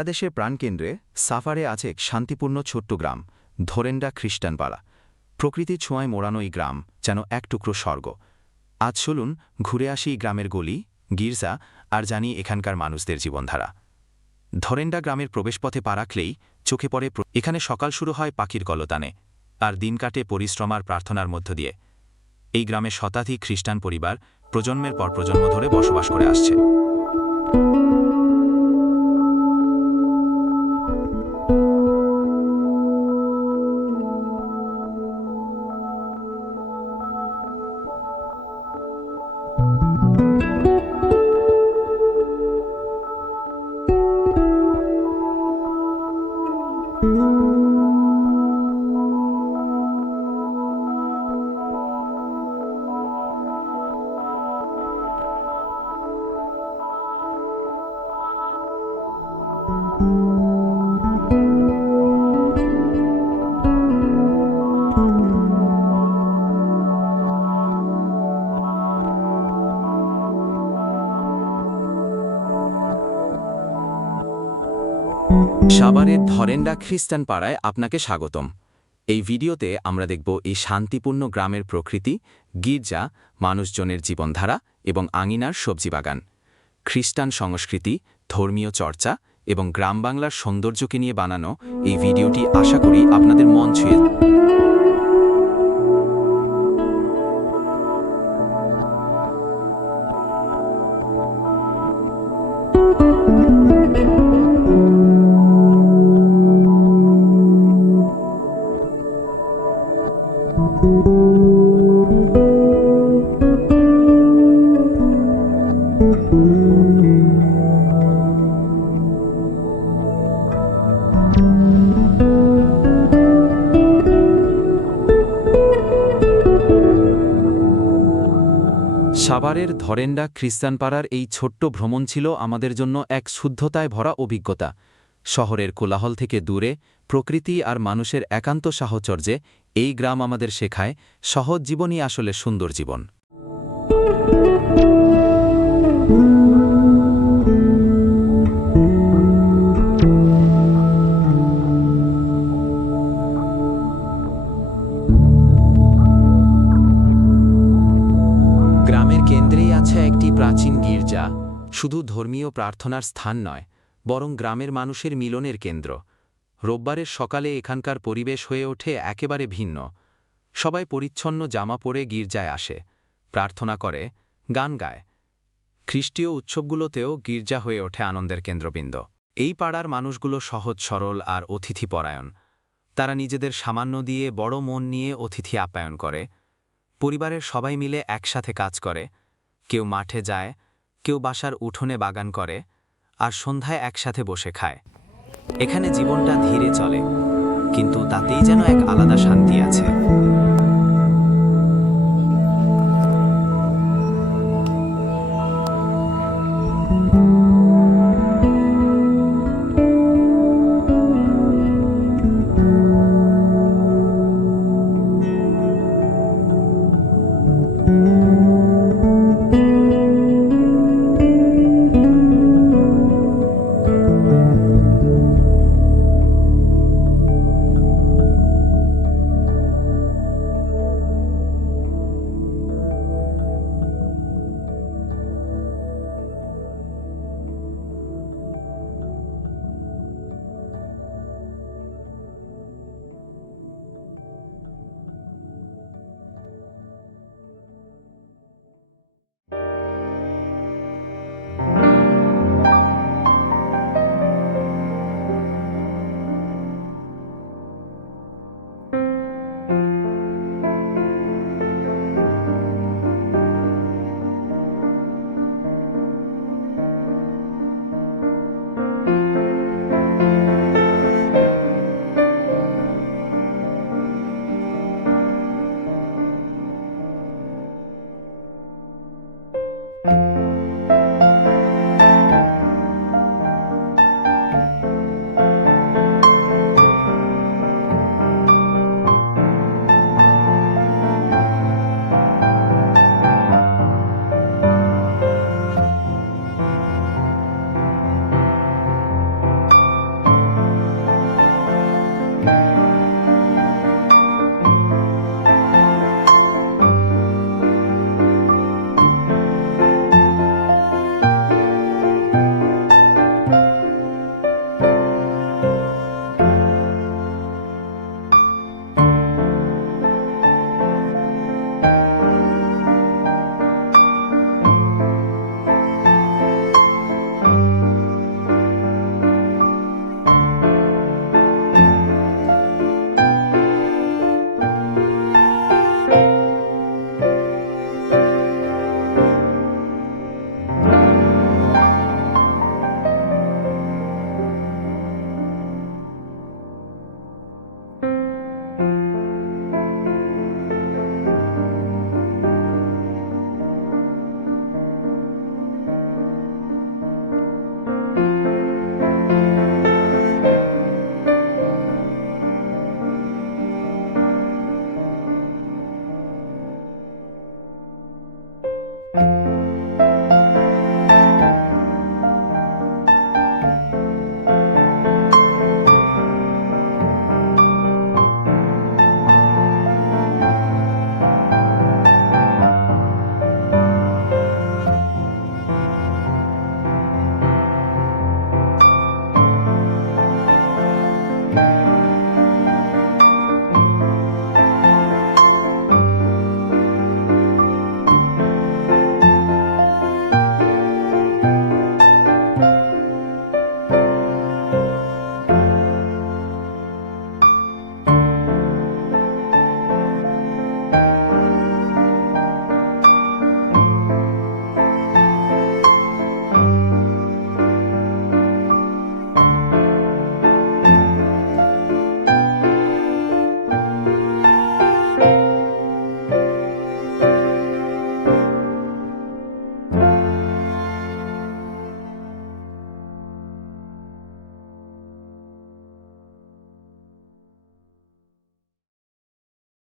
বাংলাদেশের প্রাণকেন্দ্রে সাফারে আছে এক শান্তিপূর্ণ ছোট্ট গ্রাম, ধরেন্ডা খ্রিস্টানপাড়া। প্রকৃতি ছোঁয়ায় মোড়ানো এই গ্রাম যেন এক টুকরো স্বর্গ। আজ চলুন ঘুরে আসি এই গ্রামের গলি, গির্জা আর জানি এখানকার মানুষদের জীবনধারা। ধরেন্ডা গ্রামের প্রবেশপথে পা রাখলেই চোখে পড়ে এখানে সকাল শুরু হয় পাখির কলতানে আর দিন কাটে পরিশ্রম আর প্রার্থনার মধ্য দিয়ে। এই গ্রামে শতাধিক খ্রিস্টান পরিবার প্রজন্মের পর প্রজন্ম ধরে বসবাস করে আসছে। সাভারের ধরেন্ডা খ্রিস্টান পাড়ায় আপনাকে স্বাগতম। এই ভিডিওতে আমরা দেখব এই শান্তিপূর্ণ গ্রামের প্রকৃতি, গির্জা, মানুষজনের জীবনধারা এবং আঙিনার সবজি বাগান খ্রিস্টান সংস্কৃতি, ধর্মীয় চর্চা এবং গ্রাম বাংলার সৌন্দর্যকে নিয়ে বানানো এই ভিডিওটি আশা করি আপনাদের মন ছুঁয়ে সাভারের ধরেন্ডা খ্রিস্টানপাড়ার এই ছোট্ট ভ্রমণ ছিল আমাদের জন্য এক শুদ্ধতায় ভরা অভিজ্ঞতা। শহরের কোলাহল থেকে দূরে, প্রকৃতি আর মানুষের একান্ত সাহচর্যে এই গ্রাম আমাদের শেখায়, সহজ জীবনই আসলে সুন্দর জীবন। শুধু ধর্মীয় প্রার্থনার স্থান নয়, বরং গ্রামের মানুষের মিলনের কেন্দ্র। রোববারের সকালে এখানকার পরিবেশ হয়ে ওঠে একেবারে ভিন্ন। সবাই পরিচ্ছন্ন জামা পরে গির্জায় আসে, প্রার্থনা করে, গান গায়। খ্রিস্টীয় উৎসবগুলোতেও গির্জা হয়ে ওঠে আনন্দের কেন্দ্রবিন্দু। এই পাড়ার মানুষগুলো সহজ, সরল আর অতিথিপরায়ণ। তারা নিজেদের সামান্য দিয়ে বড় মন নিয়ে অতিথি আপ্যায়ন করে। পরিবারের সবাই মিলে একসাথে কাজ করে। কেউ মাঠে যায় কেউ বাসার উঠোনে বাগান করে আর সন্ধ্যায় একসাথে বসে খায়। এখানে জীবনটা ধীরে চলে, কিন্তু তাতেই যেন এক আলাদা শান্তি আছে।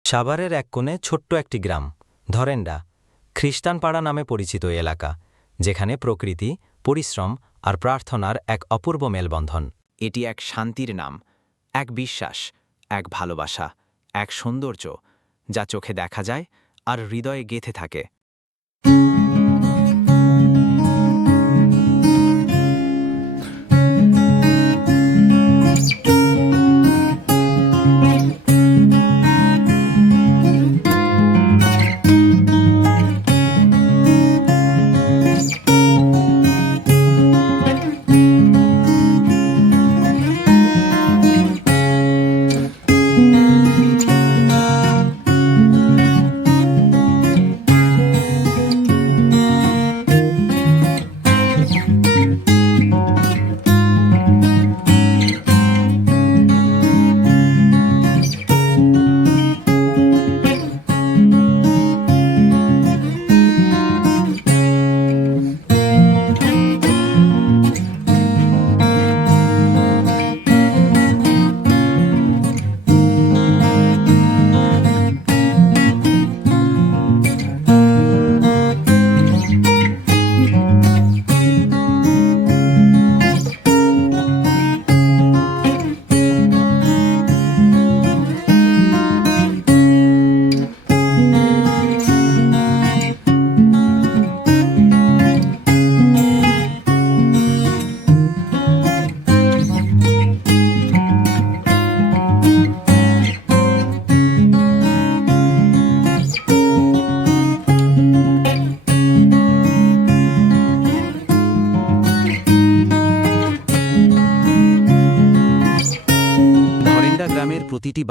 সাভারের এক কোণে ছোট্ট একটি গ্রাম। ধরেন্ডা খ্রিস্টান পাড়া নামে পরিচিত এলাকা, যেখানে প্রকৃতি, পরিশ্রম আর প্রার্থনার এক অপূর্ব মেলবন্ধন। এটি এক শান্তির নাম, এক বিশ্বাস, এক ভালোবাসা, এক সৌন্দর্য, যা চোখে দেখা যায় আর হৃদয়ে গেঁথে থাকে।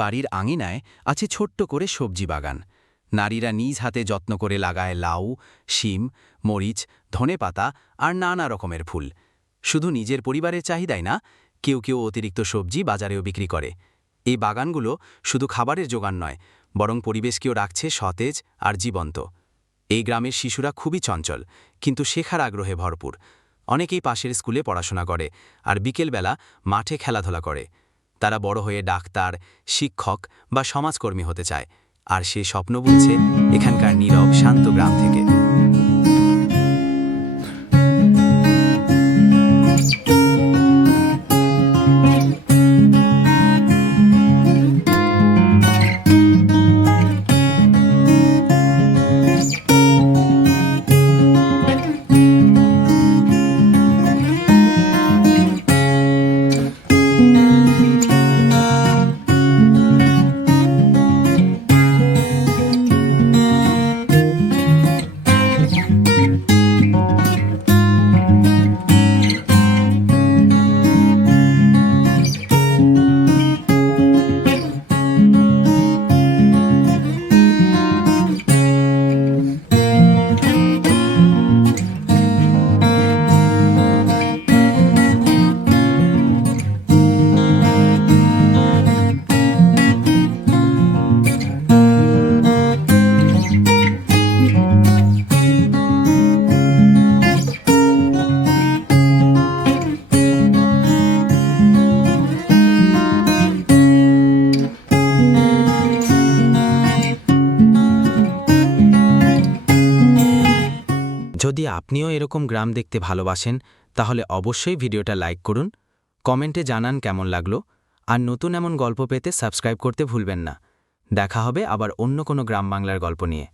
বাড়ির আঙিনায় আছে ছোট্ট করে সবজি বাগান। নারীরা নিজ হাতে যত্ন করে লাগায় লাউ, শিম, মরিচ ধনেপাতা আর নানা রকমের ফুল। শুধু নিজের পরিবারের চাহিদাই না, কেউ কেউ অতিরিক্ত সবজি বাজারেও বিক্রি করে। এই বাগানগুলো শুধু খাবারের জোগান নয়, বরং পরিবেশকেও রাখছে সতেজ আর জীবন্ত। এই গ্রামের শিশুরা খুবই চঞ্চল, কিন্তু শেখার আগ্রহে ভরপুর। অনেকেই পাশের স্কুলে পড়াশোনা করে আর বিকেলবেলা মাঠে খেলাধুলা করে। তারা বড় হয়ে ডাক্তার, শিক্ষক বা সমাজকর্মী হতে চায়। আর সে স্বপ্ন বুনছে এখানকার নীরব, শান্ত গ্রাম থেকে। আপনিও এরকম গ্রাম দেখতে ভালোবাসেন, তাহলে অবশ্যই ভিডিওটা লাইক করুন, কমেন্টে জানান কেমন লাগল, আর নতুন এমন গল্প পেতে সাবস্ক্রাইব করতে ভুলবেন না। দেখা হবে আবার অন্য কোনো গ্রাম বাংলার গল্প নিয়ে।